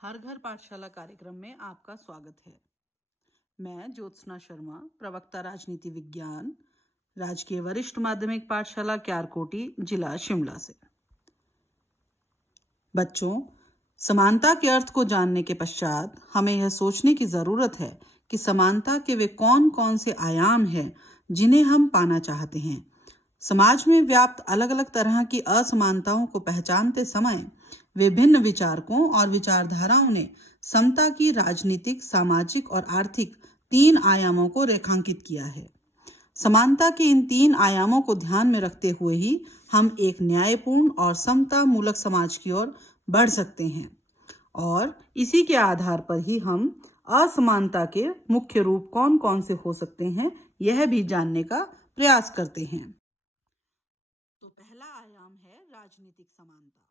हर घर पाठशाला कार्यक्रम में आपका स्वागत है। मैं ज्योत्सना शर्मा, प्रवक्ता राजनीति विज्ञान, राजकीय वरिष्ठ माध्यमिक पाठशाला क्यारकोटी, जिला शिमला से। बच्चों, समानता के अर्थ को जानने के पश्चात हमें यह सोचने की जरूरत है कि समानता के वे कौन कौन से आयाम हैं जिन्हें हम पाना चाहते हैं। समाज में व्याप्त अलग अलग तरह की असमानताओं को पहचानते समय विभिन्न विचारकों और विचारधाराओं ने समता की राजनीतिक, सामाजिक और आर्थिक 3 आयामों को रेखांकित किया है। समानता के इन 3 आयामों को ध्यान में रखते हुए ही हम एक न्यायपूर्ण और समता मूलक समाज की ओर बढ़ सकते हैं और इसी के आधार पर ही हम असमानता के मुख्य रूप कौन कौन से हो सकते हैं यह भी जानने का प्रयास करते हैं। तो पहला आयाम है राजनीतिक समानता।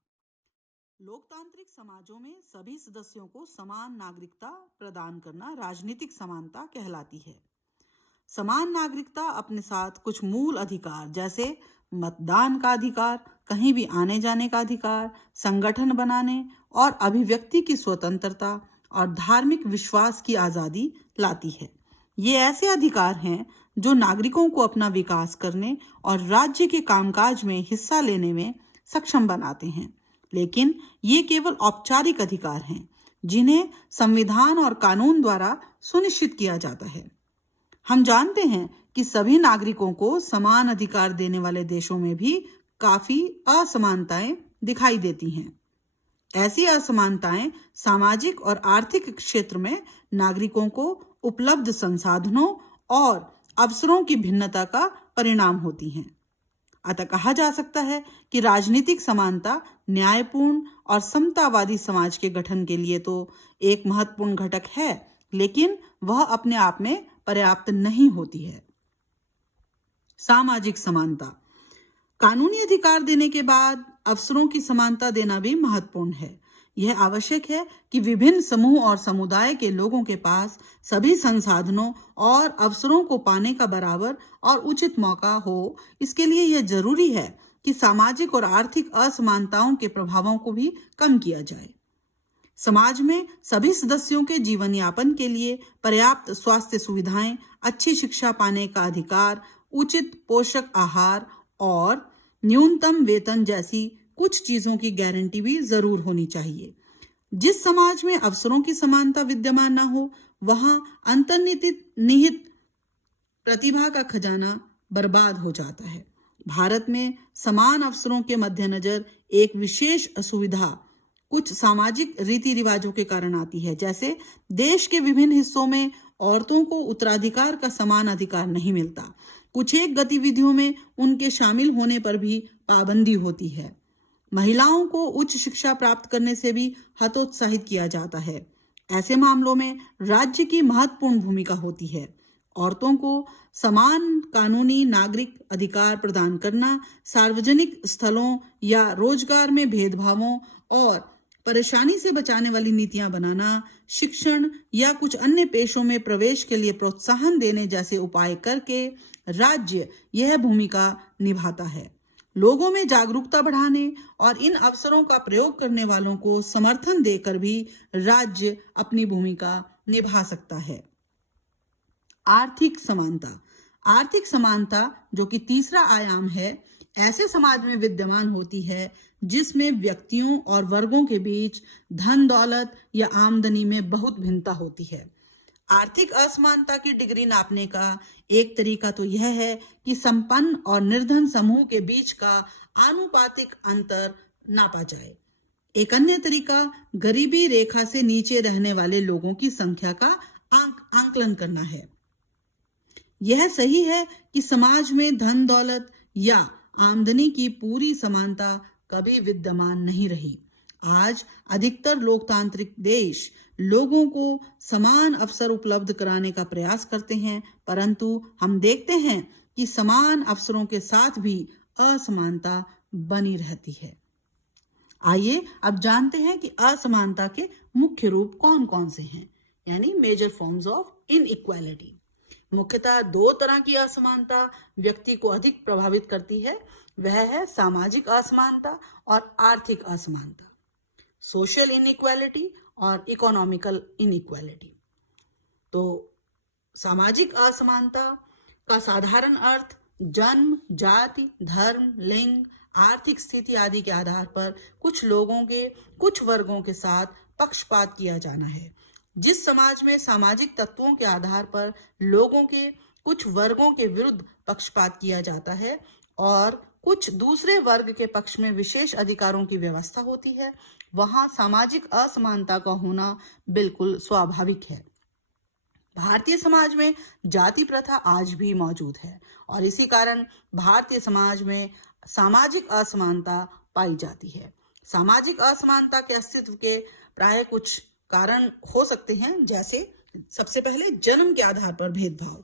लोकतांत्रिक समाजों में सभी सदस्यों को समान नागरिकता प्रदान करना राजनीतिक समानता कहलाती है। समान नागरिकता अपने साथ कुछ मूल अधिकार जैसे मतदान का अधिकार, कहीं भी आने जाने का अधिकार, संगठन बनाने और अभिव्यक्ति की स्वतंत्रता और धार्मिक विश्वास की आजादी लाती है। ये ऐसे अधिकार हैं जो नागरिकों को अपना विकास करने और राज्य के कामकाज में हिस्सा लेने में सक्षम बनाते हैं, लेकिन ये केवल औपचारिक अधिकार हैं जिन्हें संविधान और कानून द्वारा सुनिश्चित किया जाता है। हम जानते हैं कि सभी नागरिकों को समान अधिकार देने वाले देशों में भी काफी असमानताएं दिखाई देती हैं। ऐसी असमानताएं सामाजिक और आर्थिक क्षेत्र में नागरिकों को उपलब्ध संसाधनों और अवसरों की भिन्नता का परिणाम होती हैं। अतः कहा जा सकता है कि राजनीतिक समानता न्यायपूर्ण और समतावादी समाज के गठन के लिए तो एक महत्वपूर्ण घटक है, लेकिन वह अपने आप में पर्याप्त नहीं होती है। सामाजिक समानता। कानूनी अधिकार देने के बाद अवसरों की समानता देना भी महत्वपूर्ण है। यह आवश्यक है कि विभिन्न समूह और समुदाय के लोगों के पास सभी संसाधनों और अवसरों को पाने का बराबर और उचित मौका हो। इसके लिए यह जरूरी है कि सामाजिक और आर्थिक असमानताओं के प्रभावों को भी कम किया जाए। समाज में सभी सदस्यों के जीवन यापन के लिए पर्याप्त स्वास्थ्य सुविधाएं, अच्छी शिक्षा पाने का अधिकार, उचित पोषक आहार और न्यूनतम वेतन जैसी कुछ चीजों की गारंटी भी जरूर होनी चाहिए। जिस समाज में अवसरों की समानता विद्यमान न हो, वहां अंतर्निहित प्रतिभा का खजाना बर्बाद हो जाता है। भारत में समान अवसरों के मद्देनजर एक विशेष असुविधा कुछ सामाजिक रीति रिवाजों के कारण आती है। जैसे देश के विभिन्न हिस्सों में औरतों को उत्तराधिकार का समान अधिकार नहीं मिलता। कुछ एक गतिविधियों में उनके शामिल होने पर भी पाबंदी होती है। महिलाओं को उच्च शिक्षा प्राप्त करने से भी हतोत्साहित किया जाता है। ऐसे मामलों में राज्य की महत्वपूर्ण भूमिका होती है। औरतों को समान कानूनी नागरिक अधिकार प्रदान करना, सार्वजनिक स्थलों या रोजगार में भेदभावों और परेशानी से बचाने वाली नीतियां बनाना, शिक्षण या कुछ अन्य पेशों में प्रवेश के लिए प्रोत्साहन देने जैसे उपाय करके राज्य यह भूमिका निभाता है। लोगों में जागरूकता बढ़ाने और इन अवसरों का प्रयोग करने वालों को समर्थन देकर भी राज्य अपनी भूमिका निभा सकता है। आर्थिक समानता। आर्थिक समानता, जो कि तीसरा आयाम है, ऐसे समाज में विद्यमान होती है जिसमें व्यक्तियों और वर्गों के बीच धन दौलत या आमदनी में बहुत भिन्नता होती है। आर्थिक असमानता की डिग्री नापने का एक तरीका तो यह है कि संपन्न और निर्धन समूह के बीच का आनुपातिक अंतर नापा जाए। एक अन्य तरीका गरीबी रेखा से नीचे रहने वाले लोगों की संख्या का आंकलन करना है। यह सही है कि समाज में धन दौलत या आमदनी की पूरी समानता कभी विद्यमान नहीं रही। आज अधिकतर लोकतांत्रिक देश लोगों को समान अवसर उपलब्ध कराने का प्रयास करते हैं, परंतु हम देखते हैं कि समान अवसरों के साथ भी असमानता बनी रहती है। आइए अब जानते हैं कि असमानता के मुख्य रूप कौन कौन से हैं, यानी मेजर फॉर्म्स ऑफ इनइक्वालिटी। मुख्यतः 2 तरह की असमानता व्यक्ति को अधिक प्रभावित करती है। वह है सामाजिक असमानता और आर्थिक असमानता। सोशल इनइक्वालिटी और इकोनॉमिकल इनइक्वालिटी। तो सामाजिक असमानता का साधारण अर्थ जन्म, जाति, धर्म, लिंग, आर्थिक स्थिति आदि के आधार पर कुछ लोगों के कुछ वर्गों के साथ पक्षपात किया जाना है। जिस समाज में सामाजिक तत्वों के आधार पर लोगों के कुछ वर्गों के विरुद्ध पक्षपात किया जाता है और कुछ दूसरे वर्ग के पक्ष में विशेष अधिकारों की व्यवस्था होती है, वहां सामाजिक असमानता का होना बिल्कुल स्वाभाविक है। भारतीय समाज में जाति प्रथा आज भी मौजूद है और इसी कारण भारतीय समाज में सामाजिक असमानता पाई जाती है। सामाजिक असमानता के अस्तित्व के प्राय कुछ कारण हो सकते हैं, जैसे सबसे पहले जन्म के आधार पर भेदभाव।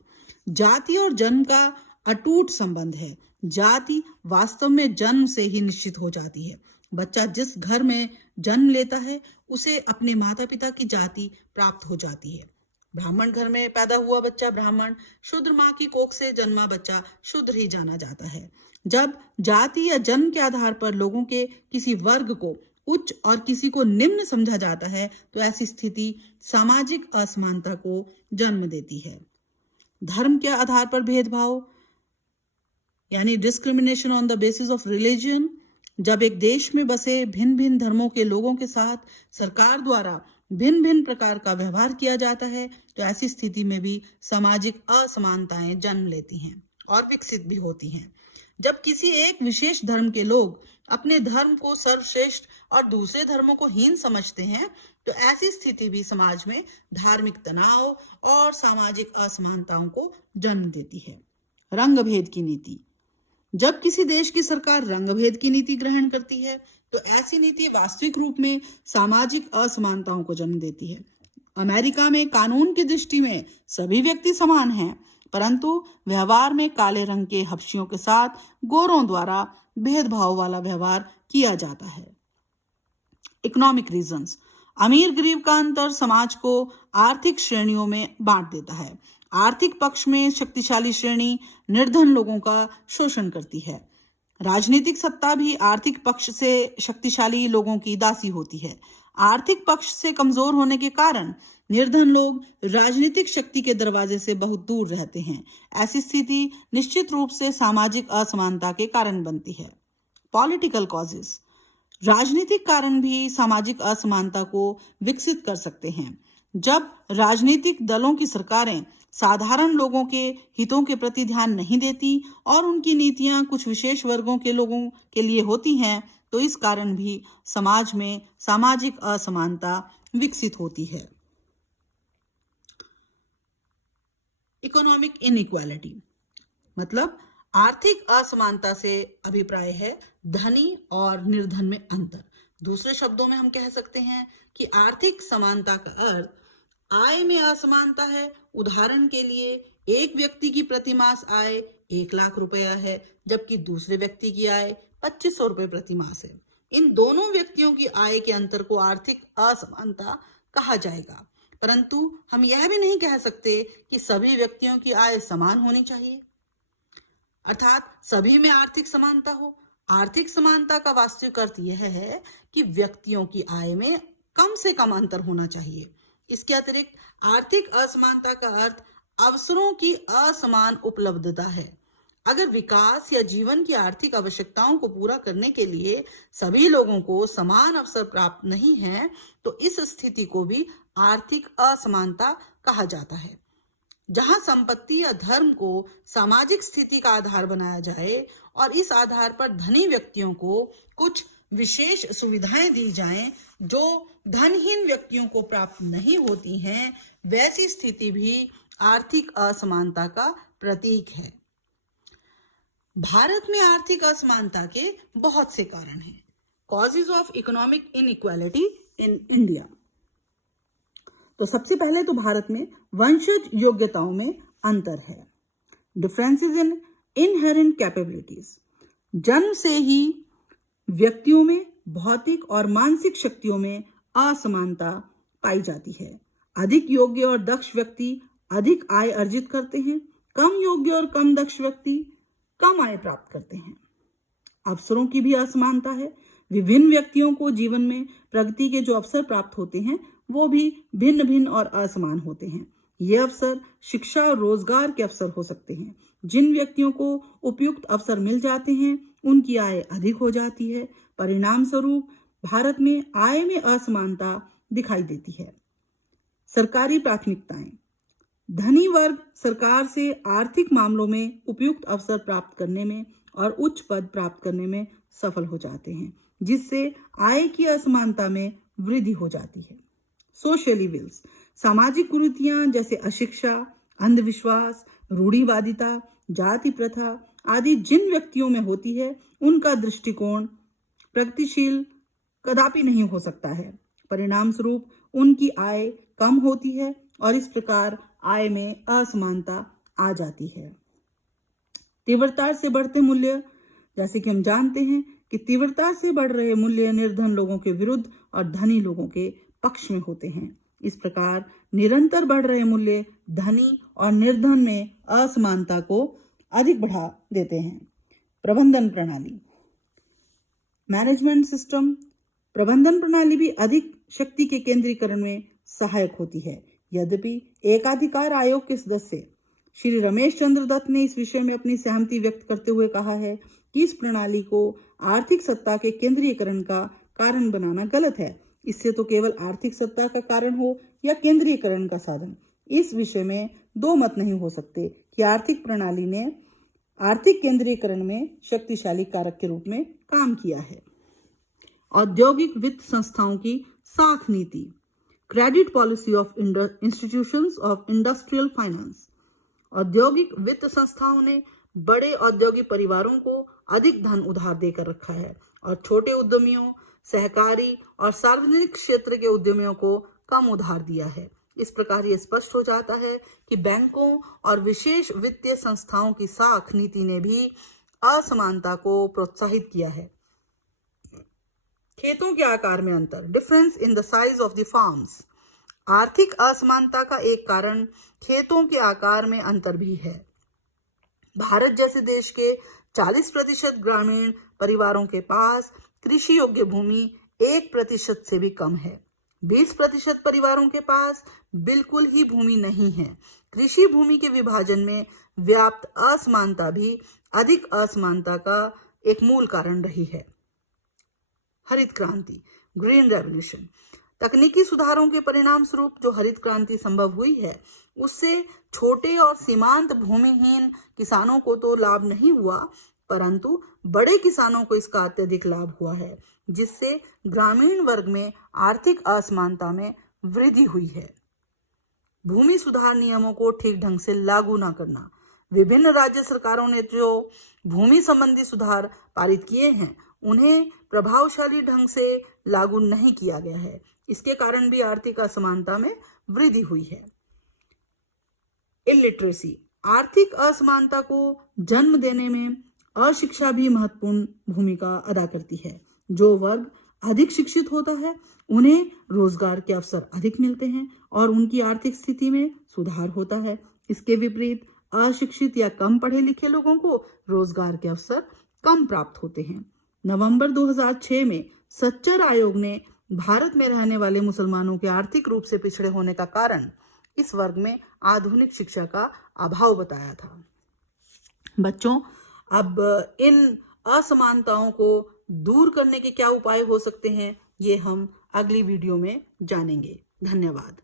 जाति और जन्म का अटूट संबंध है। जाति वास्तव में जन्म से ही निश्चित हो जाती है। बच्चा जिस घर में जन्म लेता है उसे अपने माता पिता की जाति प्राप्त हो जाती है। ब्राह्मण घर में पैदा हुआ बच्चा ब्राह्मण, शूद्र माँ की कोख से जन्मा बच्चा शूद्र ही जाना जाता है। जब जाति या जन्म के आधार पर लोगों के किसी वर्ग को उच्च और किसी को निम्न समझा जाता है तो ऐसी स्थिति सामाजिक असमानता को जन्म देती है। धर्म के आधार पर भेदभाव यानी discrimination on the basis of religion. जब एक देश में बसे भिन्न भिन्न धर्मों के लोगों के साथ सरकार द्वारा भिन्न भिन्न प्रकार का व्यवहार किया जाता है तो ऐसी स्थिति में भी सामाजिक असमानताएं जन्म लेती हैं और विकसित भी होती हैं। जब किसी एक विशेष धर्म के लोग अपने धर्म को सर्वश्रेष्ठ और दूसरे धर्मों को हीन समझते हैं तो ऐसी स्थिति भी समाज में धार्मिक तनाव और सामाजिक असमानताओं को जन्म देती है। रंग भेद की नीति। जब किसी देश की सरकार रंग भेद की नीति ग्रहण करती है तो ऐसी नीति वास्तविक रूप में सामाजिक असमानताओं को जन्म देती है। अमेरिका में कानून की दृष्टि में सभी व्यक्ति समान हैं, परंतु व्यवहार में काले रंग के हबशियों के साथ गोरों द्वारा भेदभाव वाला व्यवहार किया जाता है। Economic reasons. अमीर गरीब का अंतर समाज को आर्थिक श्रेणियों में बांट देता है। आर्थिक पक्ष में शक्तिशाली श्रेणी निर्धन लोगों का शोषण करती है। राजनीतिक सत्ता भी आर्थिक पक्ष से शक्तिशाली लोगों की दासी होती है। आर्थिक पक्ष से कमजोर होने के कारण निर्धन लोग राजनीतिक शक्ति के दरवाजे से बहुत दूर रहते हैं। ऐसी स्थिति निश्चित रूप से सामाजिक असमानता के कारण बनती है। Political causes. राजनीतिक कारण भी सामाजिक असमानता को विकसित कर सकते हैं। जब राजनीतिक दलों की सरकारें साधारण लोगों के हितों के प्रति ध्यान नहीं देती और उनकी नीतियां कुछ विशेष वर्गों के लोगों के लिए होती हैं तो इस कारण भी समाज में सामाजिक असमानता विकसित होती है। इकोनॉमिक इनइक्वालिटी मतलब आर्थिक असमानता से अभिप्राय है धनी और निर्धन में अंतर। दूसरे शब्दों में हम कह सकते हैं कि आर्थिक समानता का अर्थ आय में असमानता है। उदाहरण के लिए एक व्यक्ति की प्रतिमास आय 1 लाख रुपया है जबकि दूसरे व्यक्ति की आय 2500 रुपये प्रतिमास है। इन दोनों व्यक्तियों की आय के अंतर को आर्थिक असमानता कहा जाएगा, परंतु हम यह भी नहीं कह सकते कि सभी व्यक्तियों की आय समान होनी चाहिए, अर्थात सभी में आर्थिक समानता हो। आर्थिक समानता का वास्तविक अर्थ यह है कि व्यक्तियों की आय में कम से कम अंतर होना चाहिए। इसके अतिरिक्त आर्थिक असमानता का अर्थ अवसरों की असमान उपलब्धता है। अगर विकास या जीवन की आर्थिक आवश्यकताओं को पूरा करने के लिए सभी लोगों को समान अवसर प्राप्त नहीं है तो इस स्थिति को भी आर्थिक असमानता कहा जाता है। जहां संपत्ति या धर्म को सामाजिक स्थिति का आधार बनाया जाए और इस आधार पर धनी व्यक्तियों को कुछ विशेष सुविधाएं दी जाएं जो धनहीन व्यक्तियों को प्राप्त नहीं होती हैं, वैसी स्थिति भी आर्थिक असमानता का प्रतीक है। भारत में आर्थिक असमानता के बहुत से कारण हैं। Causes of economic inequality in India. तो सबसे पहले तो भारत में वंशज योग्यताओं में अंतर है। Differences in inherent capabilities. जन्म से ही व्यक्तियों में भौतिक और मानसिक शक्तियों में असमानता पाई जाती है। अधिक योग्य और दक्ष व्यक्ति अधिक आय अर्जित करते हैं, कम योग्य और कम दक्ष व्यक्ति कम आय प्राप्त करते हैं। अवसरों की भी असमानता है। विभिन्न व्यक्तियों को जीवन में प्रगति के जो अवसर प्राप्त होते हैं वो भी भिन्न भिन्न और असमान होते हैं। ये अवसर शिक्षा और रोजगार के अवसर हो सकते हैं। जिन व्यक्तियों को उपयुक्त अवसर मिल जाते हैं उनकी आय अधिक हो जाती है। परिणाम स्वरूप भारत में आय में असमानता दिखाई देती है। सरकारी प्राथमिकताएं। धनी वर्ग सरकार से आर्थिक मामलों में उपयुक्त अवसर प्राप्त करने में और उच्च पद प्राप्त करने में सफल हो जाते हैं, जिससे आय की असमानता में वृद्धि हो जाती है। Social evils. सामाजिक कुरीतियां जैसे अशिक्षा, अंधविश्वास, रूढ़िवादिता, जाति प्रथा आदि जिन व्यक्तियों में होती है उनका दृष्टिकोण प्रगतिशील कदापि नहीं हो सकता है। परिणाम स्वरूप उनकी आय कम होती है और इस प्रकार आय में असमानता आ जाती है। तीव्रता से बढ़ते मूल्य। जैसे कि हम जानते हैं कि तीव्रता से बढ़ रहे मूल्य निर्धन लोगों के विरुद्ध और धनी लोगों के पक्ष में होते हैं। इस प्रकार निरंतर बढ़ रहे मूल्य धनी और निर्धन में असमानता को अधिक बढ़ा देते हैं। प्रबंधन प्रणाली। Management system. प्रबंधन प्रणाली भी अधिक शक्ति के केंद्रीकरण में सहायक होती है। यद्यपि एकाधिकार आयोग के सदस्य श्री रमेश चंद्र दत्त ने इस विषय में अपनी सहमति व्यक्त करते हुए कहा है कि इस प्रणाली को आर्थिक सत्ता के केंद्रीयकरण का कारण बनाना गलत है। इससे तो केवल आर्थिक सत्ता का कारण हो या केंद्रीयकरण का साधन, इस विषय में दो मत नहीं हो सकते कि आर्थिक प्रणाली ने आर्थिक केंद्रीयकरण में शक्तिशाली कारक के रूप में काम किया है। औद्योगिक वित्त संस्थाओं की साख नीति। Credit policy of institutions of industrial finance. औद्योगिक वित्त संस्थाओं ने बड़े औद्योगिक परिवारों को अधिक धन उधार देकर रखा है और छोटे उद्यमियों, सहकारी और सार्वजनिक क्षेत्र के उद्यमियों को कम उधार दिया है। इस प्रकार यह स्पष्ट हो जाता है कि बैंकों और विशेष वित्तीय संस्थाओं की साख नीति ने भी असमानता को प्रोत्साहित किया है। खेतों के आकार में अंतर। Difference in the size of the farms. आर्थिक असमानता का एक कारण खेतों के आकार में अंतर भी है। भारत जैसे देश के 40% ग्रामीण परिवारों के पास कृषि योग्य भूमि 1% से भी कम है। 20% परिवारों के पास बिल्कुल ही भूमि नहीं है। कृषि भूमि के विभाजन में व्याप्त असमानता भी अधिक असमानता का एक मूल कारण रही है। हरित क्रांति, ग्रीन रेवोल्यूशन। तकनीकी सुधारों के परिणाम स्वरूप जो हरित क्रांति संभव हुई है उससे छोटे और सीमांत भूमिहीन किसानों को तो लाभ नहीं हुआ, परंतु बड़े किसानों को इसका अत्यधिक लाभ हुआ है, जिससे ग्रामीण वर्ग में आर्थिक असमानता में वृद्धि हुई है। भूमि सुधार नियमों को ठीक ढंग से लागू न करना। विभिन्न राज्य सरकारों ने जो भूमि संबंधी सुधार पारित किए हैं उन्हें प्रभावशाली ढंग से लागू नहीं किया गया है। इसके कारण भी आर्थिक असमानता में वृद्धि हुई है। इलिटरेसी। आर्थिक असमानता को जन्म देने में अशिक्षा भी महत्वपूर्ण भूमिका अदा करती है। जो वर्ग अधिक शिक्षित होता है उन्हें रोजगार के अवसर अधिक मिलते हैं और उनकी आर्थिक स्थिति में सुधार होता है। इसके विपरीत अशिक्षित या कम पढ़े लिखे लोगों को रोजगार के अवसर कम प्राप्त होते हैं। नवंबर 2006 में सच्चर आयोग ने भारत में रहने वाले मुसलमानों के आर्थिक रूप से पिछड़े होने का कारण इस वर्ग में आधुनिक शिक्षा का अभाव बताया था। बच्चों, अब इन असमानताओं को दूर करने के क्या उपाय हो सकते हैं ये हम अगली वीडियो में जानेंगे। धन्यवाद।